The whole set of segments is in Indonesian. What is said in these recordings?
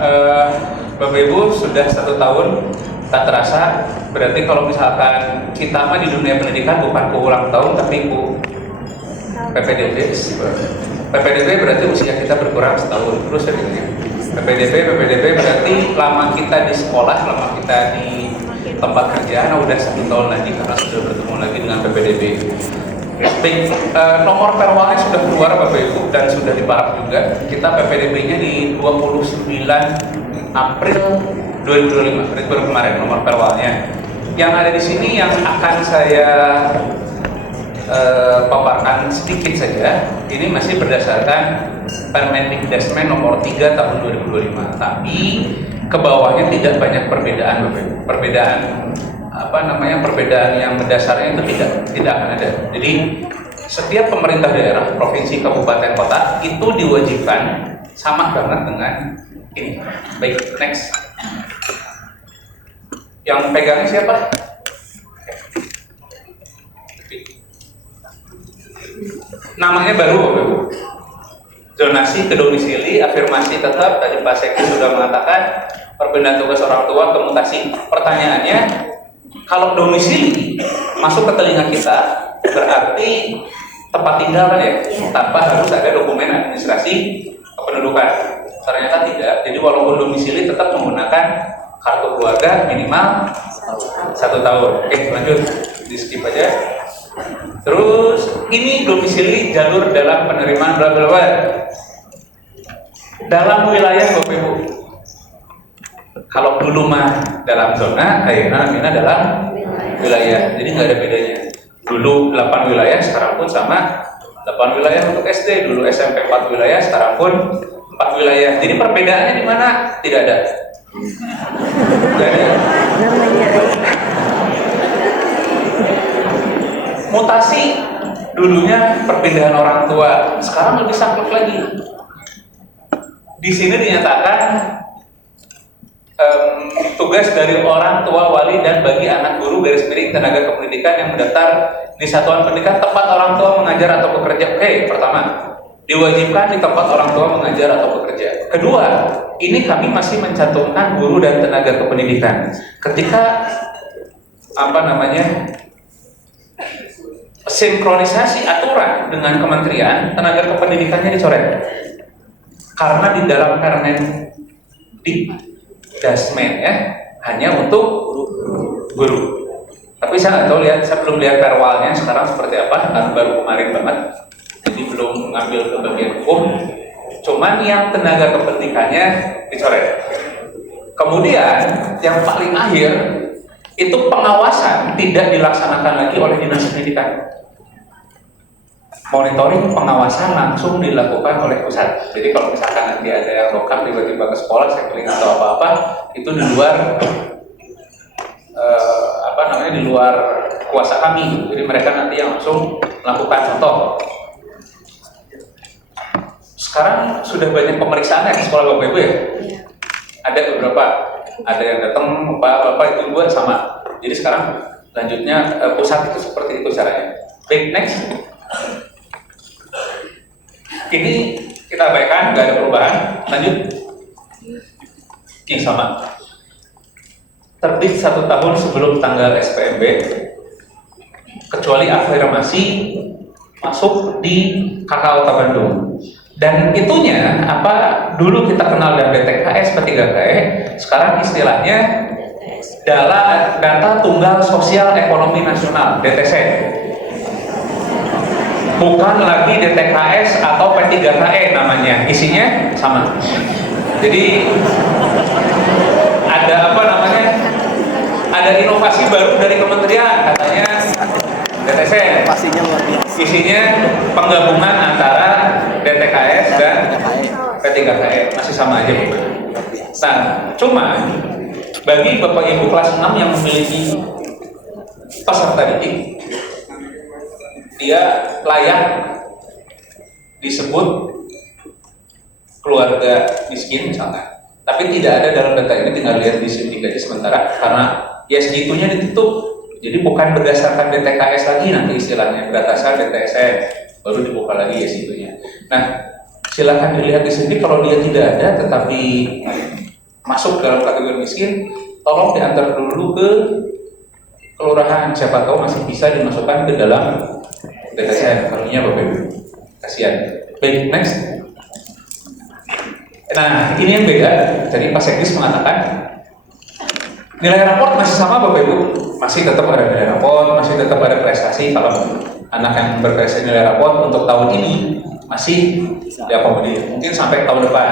Eh, Bapak Ibu sudah 1 tahun tak terasa. Berarti kalau misalkan kita mah di dunia pendidikan bukan ulang tahun tapi PPDB. PPDB berarti usia kita berkurang setahun terus ya. PPDB berarti lama kita di sekolah, lama kita di tempat kerja, udah 1 tahun lagi karena sudah bertemu lagi dengan PPDB. Nomor perwalnya sudah keluar Bapak Ibu dan sudah diparaf juga. Kita PPDB-nya di 29 April 2025, itu baru kemarin nomor perwalnya. Yang ada di sini yang akan saya paparkan sedikit saja. Ini masih berdasarkan Permendikbud nomor 3 tahun 2025. Tapi ke bawahnya tidak banyak perbedaan Bapak Ibu. Perbedaan yang mendasarnya itu tidak akan ada. Jadi setiap pemerintah daerah, provinsi, kabupaten, kota itu diwajibkan sama banget dengan ini. Baik, next. Yang pegangnya siapa? Namanya baru Bapak Ibu. Zonasi ke domisili, afirmasi tetap, tadi Pak Sekjen sudah mengatakan, perpindahan tugas orang tua ke mutasi. Pertanyaannya, kalau domisili masuk ke telinga kita, berarti tempat tinggal kan ya? Tanpa harus ada dokumen administrasi kependudukan. Ternyata tidak. Jadi walaupun domisili tetap menggunakan kartu keluarga minimal 1 tahun. Oke, lanjut. Di skip aja. Terus ini domisili jalur dalam penerimaan bla bla bla. Dalam wilayah Bapak Ibu. Kalau dulu mah dalam zona, ayeuna dalam wilayah. Jadi nggak ada bedanya. Dulu 8 wilayah, sekarang pun sama 8 wilayah untuk SD. Dulu SMP 4 wilayah, sekarang pun 4 wilayah. Jadi perbedaannya di mana? Tidak ada. Tidak ada. Mutasi dulunya perpindahan orang tua, sekarang lebih saklek lagi. Di sini dinyatakan tugas dari orang tua, wali, dan bagi anak guru garis miring tenaga kependidikan yang mendaftar di satuan pendidikan tempat orang tua mengajar atau bekerja. Oke, pertama, diwajibkan di tempat orang tua mengajar atau bekerja. Kedua, ini kami masih mencantumkan guru dan tenaga kependidikan. Ketika sinkronisasi aturan dengan kementerian, tenaga kependidikannya dicoret. Karena di dalam Permendikbud ya hanya untuk guru. Tapi saya nggak tahu, saya belum lihat perwalnya sekarang seperti apa, karena baru kemarin banget, jadi belum ngambil ke bagian hukum. Cuman yang tenaga kependidikannya dicoret. Kemudian yang paling akhir itu pengawasan tidak dilaksanakan lagi oleh dinas pendidikan. Monitoring pengawasan langsung dilakukan oleh pusat. Jadi kalau misalkan nanti ada yang lokal tiba-tiba ke sekolah, sampling atau apa-apa, itu di luar di luar kuasa kami. Jadi mereka nanti yang langsung melakukan contoh. Sekarang sudah banyak pemeriksaan di sekolah Bapak Ibu ya? Ada beberapa. Ada yang datang apa itu juga sama. Jadi sekarang lanjutnya pusat itu seperti itu caranya. Baik, next. Ini kita abaikan, nggak ada perubahan. Lanjut. Ini sama. Terbit 1 tahun sebelum tanggal SPMB, kecuali afirmasi masuk di KKUK Bandung. Dan itunya dulu kita kenal dengan DTKS P3KE, sekarang istilahnya data tunggal sosial ekonomi nasional, DTS. Bukan lagi DTKS atau P3KE namanya, isinya sama. Jadi ada inovasi baru dari kementerian, katanya DTS. Isinya penggabungan antara DTKS dan P3KE, masih sama aja. Nah, cuma bagi Bapak Ibu kelas 6 yang memiliki peserta didik, dia layak disebut keluarga miskin misalnya, tapi tidak ada dalam data ini, tinggal lihat di Sindik aja sementara, karena ya segitunya ditutup. Jadi bukan berdasarkan DTKS lagi nanti istilahnya, berdasarkan DTSN baru dibuka lagi ya segitunya. Nah, silahkan dilihat di sini kalau dia tidak ada tetapi masuk dalam kategori miskin, tolong diantar dulu ke kelurahan, siapa tahu masih bisa dimasukkan ke dalam DTSN. Perlunya Bapak Ibu, kasihan. Baik, next. Nah, ini yang beda. Jadi Pak Sekdis mengatakan nilai raport masih sama Bapak Ibu, masih tetap ada nilai raport, masih tetap ada prestasi. Kalau anak yang berprestasi nilai raport untuk tahun ini masih diakomodir, mungkin sampai tahun depan.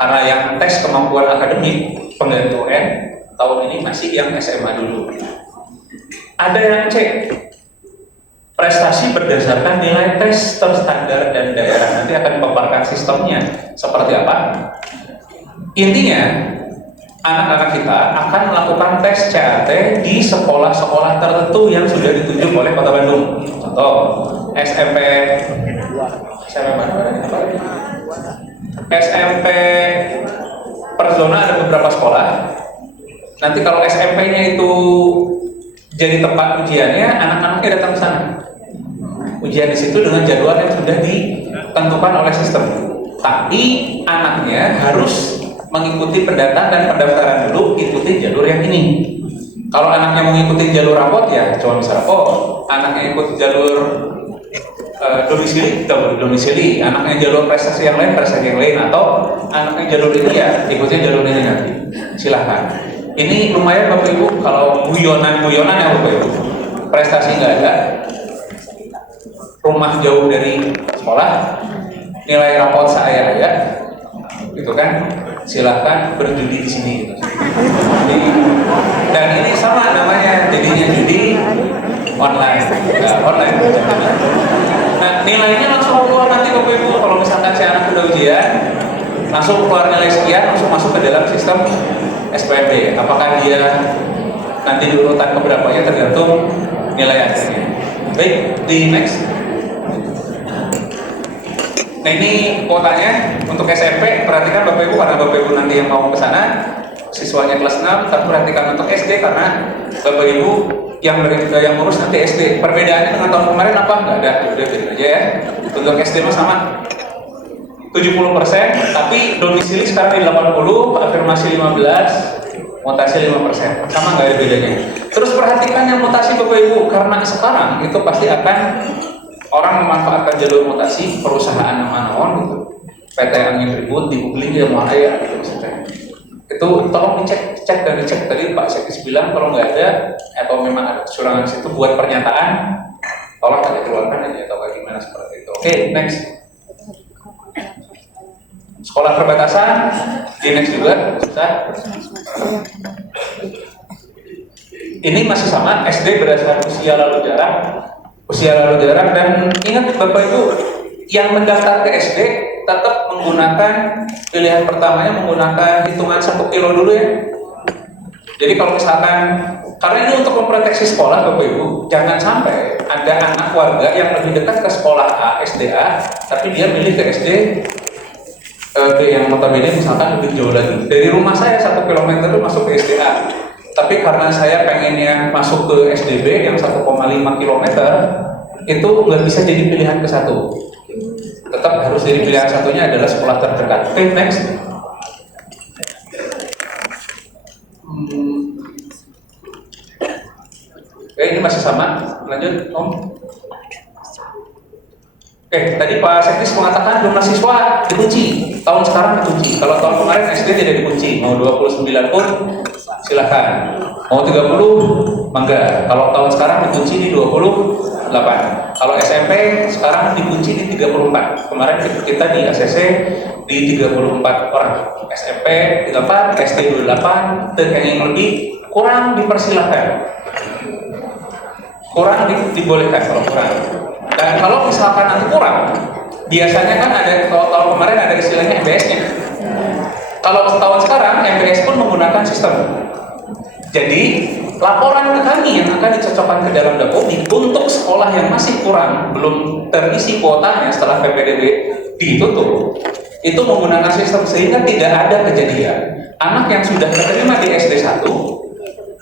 Karena yang tes kemampuan akademik pengganti UN tahun ini masih yang SMA dulu. Ada yang cek prestasi berdasarkan nilai tes terstandar dan daerah. Nanti akan dipaparkan sistemnya seperti apa. Intinya anak-anak kita akan melakukan tes CAT di sekolah-sekolah tertentu yang sudah ditunjuk oleh Kota Bandung. Contoh SMP per zona ada beberapa sekolah. Nanti kalau SMP-nya itu jadi tempat ujiannya, anak-anaknya datang ke sana. Ujian di situ dengan jadwal yang sudah ditentukan oleh sistem. Tapi anaknya harus mengikuti pendataan dan pendaftaran dulu, ikuti jalur yang ini. Kalau anaknya mengikuti jalur rapot ya cuma bisa rapot. Anaknya ikut jalur domisili, anaknya jalur prestasi yang lain, atau anaknya jalur ini ya ikuti jalur ini nanti. Silahkan. Ini lumayan Bapak Ibu, kalau guyonan ya Bapak Ibu. Prestasi nggak ada, rumah jauh dari sekolah, nilai rapot saya ya, gitu kan? Silahkan berjudi di sini. Gitu. Dan ini sama namanya, jadinya judi online. Nah, nilainya langsung keluar nanti Bapak Ibu. Kalau misalkan si anak udah ujian, langsung keluar nilai sekian, langsung masuk ke dalam sistem SPMB. Apakah dia nanti di urutan keberapanya tergantung nilai akhirnya. Baik, di next. Nah, ini kuotanya untuk SMP. Perhatikan Bapak Ibu, karena Bapak Ibu nanti yang mau ke sana, siswanya kelas 6, tapi perhatikan untuk SD karena Bapak Ibu yang ngurus nanti SD. Perbedaannya dengan tahun kemarin apa? Nggak ada, udah beda aja ya. Untuk SD mah sama 70%, tapi domisili sekarang di 80, afirmasi 15, mutasi 5%. Sama nggak ada bedanya. Terus perhatikan yang mutasi Bapak Ibu, karena sekarang itu pasti akan orang memanfaatkan jalur mutasi perusahaan nama-nama gitu. PT Angin Ribut di googling dia mau ya gitu maksudnya. Itu tolong dicek dan dicek. Tadi Pak Sekdis bilang kalau nggak ada atau memang ada kecurangan situ buat pernyataan, tolong ada keluarkan aja atau bagaimana seperti itu. Oke, next. Sekolah perbatasan, di next juga susah. Ini masih sama, SD berdasarkan usia lalu jarak, dan ingat Bapak Ibu yang mendaftar ke SD tetap menggunakan pilihan pertamanya menggunakan hitungan 1 kilo dulu ya. Jadi kalau misalkan, karena ini untuk memproteksi sekolah Bapak Ibu, jangan sampai ada anak warga yang lebih dekat ke sekolah A, SDA, tapi dia milih ke SD yang notabene misalkan lebih jauh lagi. Dari rumah saya 1 kilometer itu masuk ke SDA, tapi karena saya pengennya masuk ke SDB yang 1,5 kilometer, itu nggak bisa jadi pilihan ke satu. Tetap harus jadi pilihan satunya adalah sekolah terdekat. Oke, next. Oke, ini masih sama. Lanjut, Om. Oke, tadi Pak Sekdis mengatakan jumlah siswa dikunci. Tahun sekarang dikunci. Kalau tahun kemarin SD tidak dikunci. Mau 29 pun silakan. Mau 30, mangga. Kalau tahun sekarang dikunci di 28. Kalau SMP sekarang dikunci di 34. Kemarin kita di ACC di 34 orang. SMP 34, SD 28, dan yang lebih kurang dipersilakan. Kurang dibolehkan kalau kurang. Dan kalau misalkan nanti kurang, biasanya kan ada, kalau kemarin ada istilahnya MBS-nya. Kalau tahun sekarang MBS pun menggunakan sistem. Jadi laporan ke kami yang akan dicocokkan ke dalam Dapodik untuk sekolah yang masih kurang, belum terisi kuotanya setelah PPDB ditutup, itu menggunakan sistem sehingga tidak ada kejadian anak yang sudah diterima di SD 1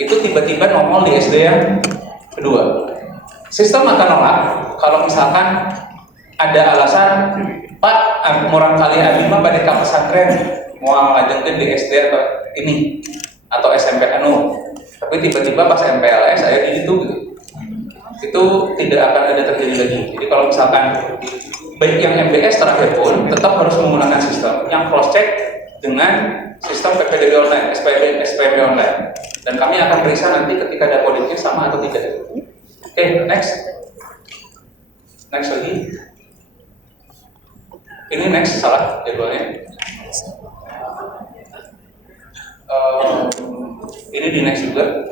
itu tiba-tiba nongol di SD yang kedua. Sistem akan nolak kalau misalkan ada alasan, Pak, murang kali abimah pada ke pesantren, mau ngajengkeun di SD atau ini atau SMP anu, tapi tiba-tiba pas MPLS saya di situ gitu. Itu tidak akan ada terjadi lagi. Jadi kalau misalkan baik yang MBS terakhir pun tetap harus menggunakan sistem yang cross check dengan sistem PPDB online, SPP online. Dan kami akan periksa nanti ketika ada kodenya sama atau tidak. Oke, next lagi. Ini next salah jadwalnya. Ini di next juga.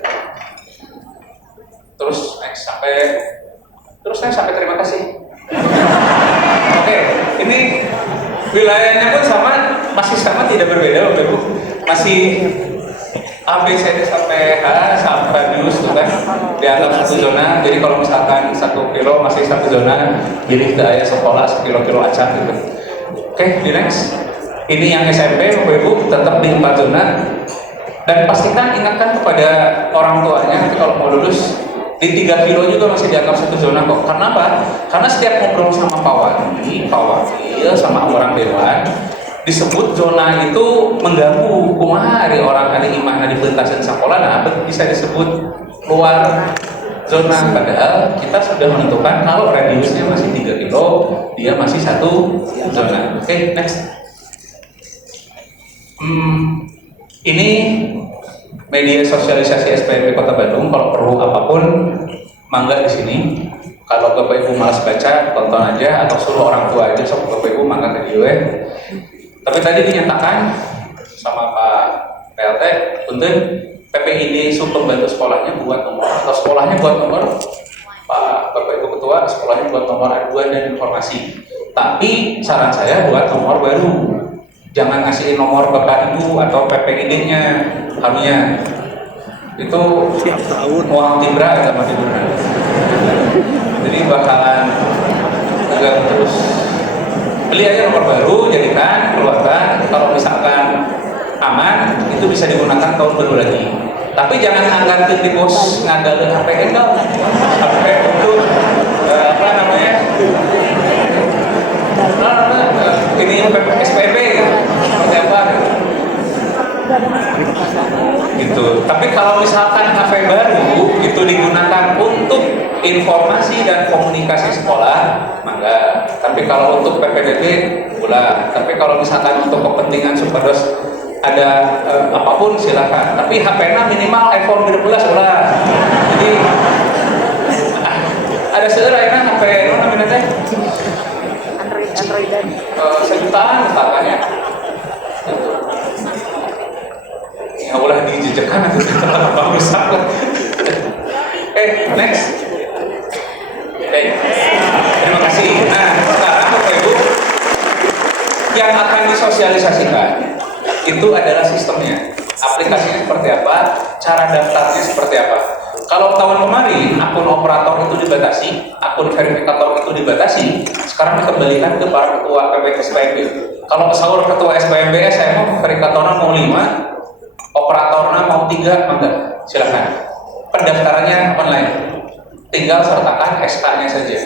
Terus next sampai terima kasih. Oke, ini wilayahnya pun sama, masih sama, tidak berbeda Bapak Ibu. Masih A, B, C, D sampai H sampai radius tuh kan dianggap satu zona. Jadi kalau misalkan 1 kilo masih satu zona, jadi tidak ada sekolah sekilo-kilo acak gitu. Oke, di next. Ini yang SMP Bapak Ibu tetap di 4 zona. Dan pastikan ingatkan kepada orang tuanya nanti kalau mau lulus di 3 kilo juga masih dianggap satu zona kok. Karena apa? Karena setiap ngobrol sama Pak Wakil sama orang dewan disebut zona itu mengganggu kumaha hari orang ada imahna di bentasan sekolah, nah bisa disebut luar zona, padahal kita sudah menentukan kalau radiusnya masih 3 kilo dia masih satu zona. Oke, next. Ini media sosialisasi SPMB Kota Bandung. Kalau perlu apapun mangga di sini. Kalau Bapak Ibu malas baca, tonton aja atau suruh orang tua aja sok Bapak Ibu mangga ke dia. Tapi tadi dinyatakan sama Pak PLT, punten PPID sub pembantu sekolahnya buat nomor atau sekolahnya buat nomor. Pak Bapak Ibu Ketua, sekolahnya buat nomor aduan dan informasi. Tapi saran saya buat nomor baru. Jangan ngasih nomor Bapak Ibu atau PPID-nya hamnya. Itu tiap tahun uang tibra sama tiburan. Jadi bakalan agak terus beli aja nomor baru, jadikan keluarkan. Kalau misalkan aman, itu bisa digunakan tahun baru lagi. Tapi jangan angkat di bos ngandalin HP dong. HP untuk apa namanya? Ini SPP gitu. Seperti apa? Gitu. Tapi kalau misalkan HP baru itu digunakan untuk informasi dan komunikasi sekolah, mangga. Tapi kalau untuk PPDB, boleh. Tapi kalau misalkan untuk kepentingan superdos ada apapun silakan. Tapi HP-nya minimal iPhone 13 boleh. Jadi ada seorang HP namanya teh Android dan sejutaan misalkan ya. Ya ulah dijejekan itu terlalu rusak. Next. Terima kasih. Nah, sekarang Bapak Ibu yang akan disosialisasikan itu adalah sistemnya. Aplikasinya seperti apa, cara daftarnya seperti apa. Kalau tahun kemarin akun operator itu dibatasi, akun verifikator itu dibatasi, sekarang dikembalikan ke para ketua SPMB. Kalau sahur ketua SPMB, saya mau verifikatornya mau 5, operatornya mau 3, mangga, silakan. Pendaftarannya online, tinggal sertakan SK-nya saja.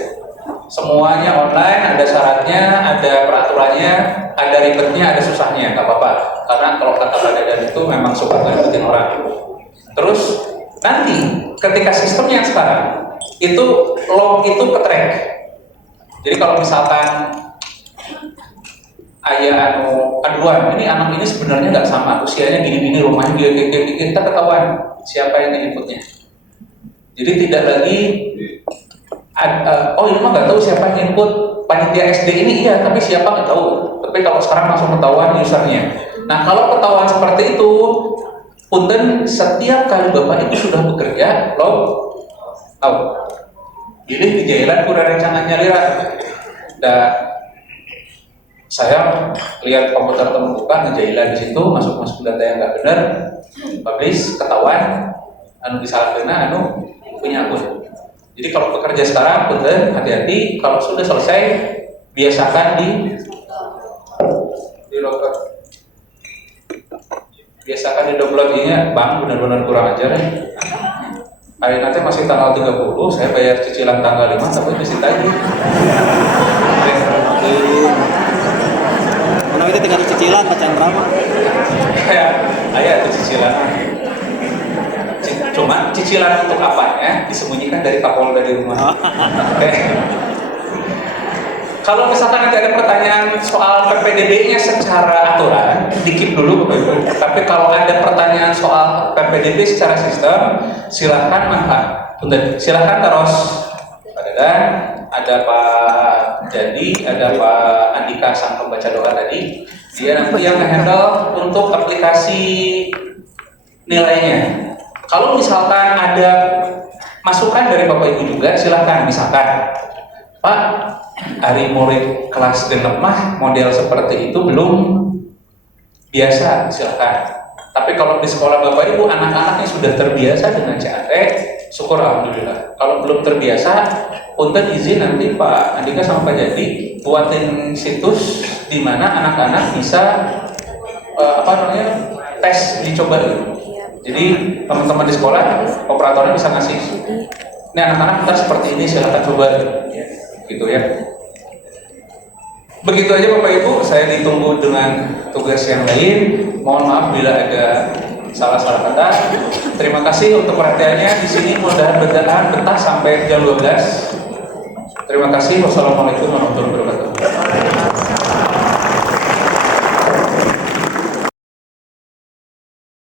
Semuanya online, ada syaratnya, ada peraturannya, ada ribetnya, ada susahnya, nggak apa-apa. Karena kalau kata Pak Dadan itu memang suka ngikutin orang. Terus nanti ketika sistemnya sekarang itu log itu ke track. Jadi kalau misalkan ayah aduan, ini anak ini sebenarnya nggak sama usianya gini-gini, rumahnya gini, kita ketahuan siapa yang inputnya. Jadi tidak lagi oh ini mah nggak tahu siapa yang input panitia SD ini, iya tapi siapa nggak tahu. Tapi kalau sekarang langsung ketahuan usernya. Nah kalau ketahuan seperti itu, punten setiap kali Bapak Ibu sudah bekerja log out. Jadi di jalan kurang rancangan nyaliran. Dan saya lihat komputer teman buka ngejailan di situ, masuk data yang nggak benar, publish, ketahuan, anu disalahkan, anu punya akun. Jadi kalau bekerja sekarang, punten hati-hati. Kalau sudah selesai, biasakan di logout. Biasakan di download-nya, Bang, benar-benar kurang ajar ya. Hari nanti masih tanggal 30, saya bayar cicilan tanggal 5, tapi masih tadi. Mana itu tinggal cicilan Pak Chandra mah. Ayah itu cicilan. Cuma cicilan untuk apanya disembunyikan dari Kapolda di rumah. Oke. Kalau misalkan nanti ada pertanyaan soal PPDB-nya secara aturan, dikip dulu Bapak Ibu. Tapi kalau ada pertanyaan soal PPDB secara sistem, silahkan silahkan terus. Ada Pak Jadi, ada Pak Andika sang pembaca doa tadi. Dia nanti yang handle untuk aplikasi nilainya. Kalau misalkan ada masukan dari Bapak Ibu juga, silahkan. Misalkan, Pak, hari murid kelas genep mah model seperti itu belum biasa, silakan. Tapi kalau di sekolah Bapak Ibu anak-anaknya sudah terbiasa dengan CAT, syukur alhamdulillah. Kalau belum terbiasa, punten izin nanti Pak Andika sama Pak Jadi buatin situs di mana anak-anak bisa tes dicoba dulu. Jadi teman-teman di sekolah operatornya bisa ngasih, ini anak-anak ntar seperti ini silakan coba, gitu ya. Begitu aja Bapak Ibu, saya ditunggu dengan tugas yang lain. Mohon maaf bila ada salah-salah kata. Terima kasih untuk perhatiannya. Di sini mudah-mudahan betah sampai jam 12. Terima kasih. Wassalamualaikum warahmatullahi wabarakatuh.